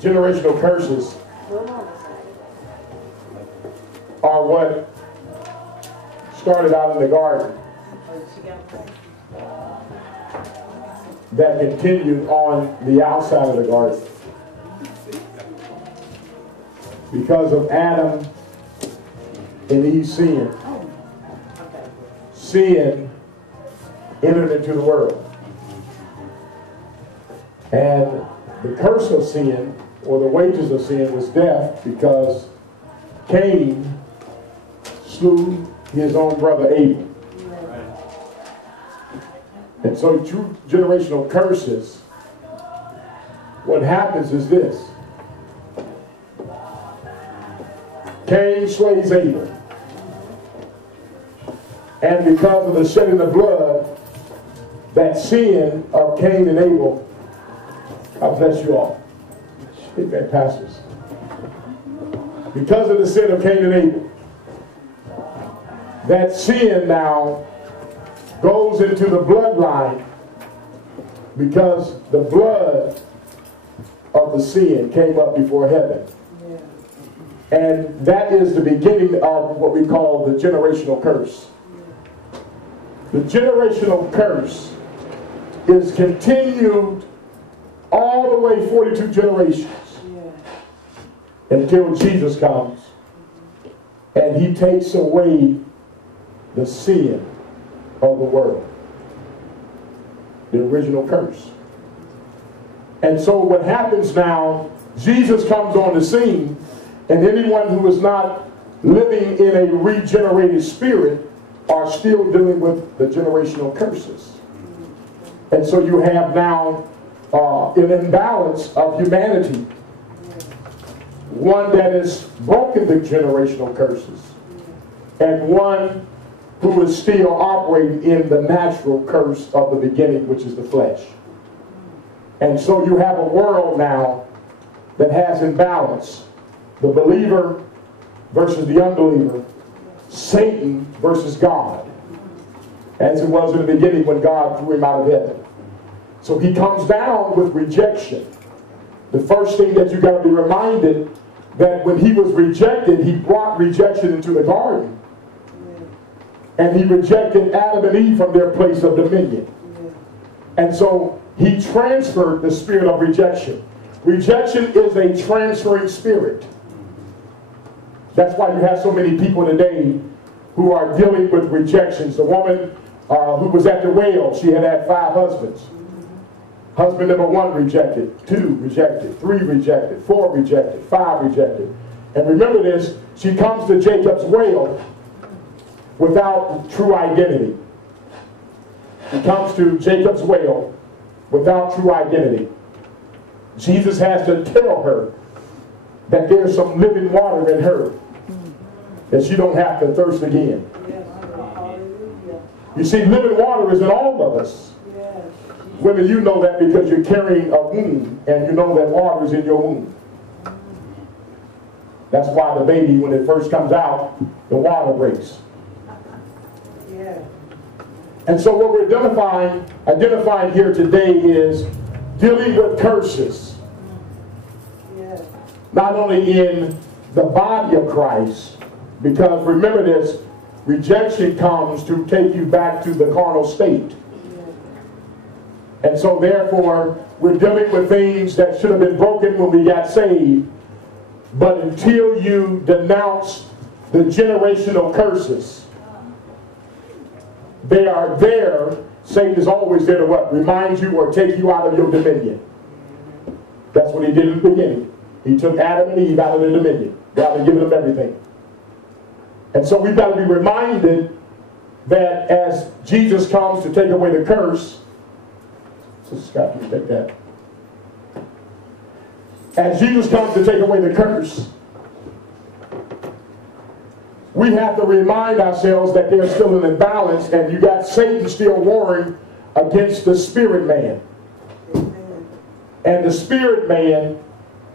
Generational curses are what started out in the garden that continued on the outside of the garden. Because of Adam and Eve's sin, sin entered into the world. And the curse of sin, or the wages of sin, was death, because Cain slew his own brother Abel. And so through generational curses, what happens is this. Cain slays Abel. And because of the shedding of blood, that sin of Cain and Abel, God bless you all. Amen, pastors. Because of the sin of Cain and Abel, that sin now goes into the bloodline, because the blood of the sin came up before heaven. And that is the beginning of what we call the generational curse. The generational curse is continued all the way 42 generations until Jesus comes and he takes away the sin of the world. The original curse. And so what happens now, Jesus comes on the scene, and anyone who is not living in a regenerated spirit are still dealing with the generational curses. And so you have now an imbalance of humanity. One that has broken the generational curses, and one who is still operating in the natural curse of the beginning, which is the flesh. And so you have a world now that has imbalance. The believer versus the unbeliever. Satan versus God. As it was in the beginning when God threw him out of heaven. So he comes down with rejection. The first thing that you got to be reminded, that when he was rejected, he brought rejection into the garden. And he rejected Adam and Eve from their place of dominion. And so he transferred the spirit of rejection. Rejection is a transferring spirit. That's why you have so many people today who are dealing with rejections. The woman who was at the well, she had 5 husbands. Husband number 1 rejected, 2 rejected, 3 rejected, 4 rejected, 5 rejected. And remember this, she comes to Jacob's well without true identity. She comes to Jacob's well without true identity. Jesus has to tell her that there's some living water in her, that she don't have to thirst again. You see, living water is in all of us. Women, you know that because you're carrying a womb, and you know that water is in your womb. That's why the baby, when it first comes out, the water breaks. And so what we're identifying here today is dealing with curses. Not only in the body of Christ, because remember this, rejection comes to take you back to the carnal state. And so therefore, we're dealing with things that should have been broken when we got saved. But until you denounce the generational curses, they are there. Satan is always there to what? Remind you or take you out of your dominion. That's what he did in the beginning. He took Adam and Eve out of their dominion. God had given them everything. And so we've got to be reminded that as Jesus comes to take away the curse, Sister Scott, can you take that? As Jesus comes to take away the curse, we have to remind ourselves that there's still an imbalance, and you got Satan still warring against the spirit man. And the spirit man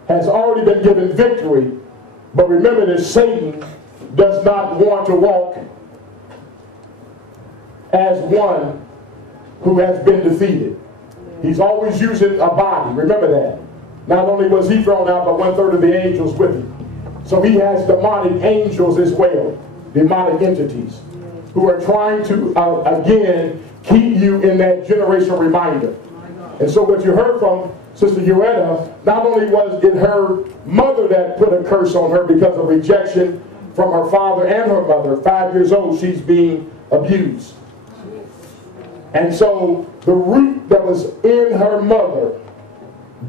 has already been given victory, but remember that Satan does not want to walk as one who has been defeated. He's always using a body. Remember that. Not only was he thrown out, but 1/3 of the angels with him. So he has demonic angels as well, demonic entities, who are trying to, again, keep you in that generational reminder. And so what you heard from Sister Uretta, not only was it her mother that put a curse on her because of rejection from her father and her mother. 5 years old, she's being abused. And so the root that was in her mother,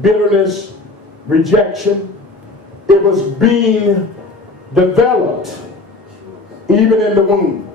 bitterness, rejection, it was being developed even in the womb.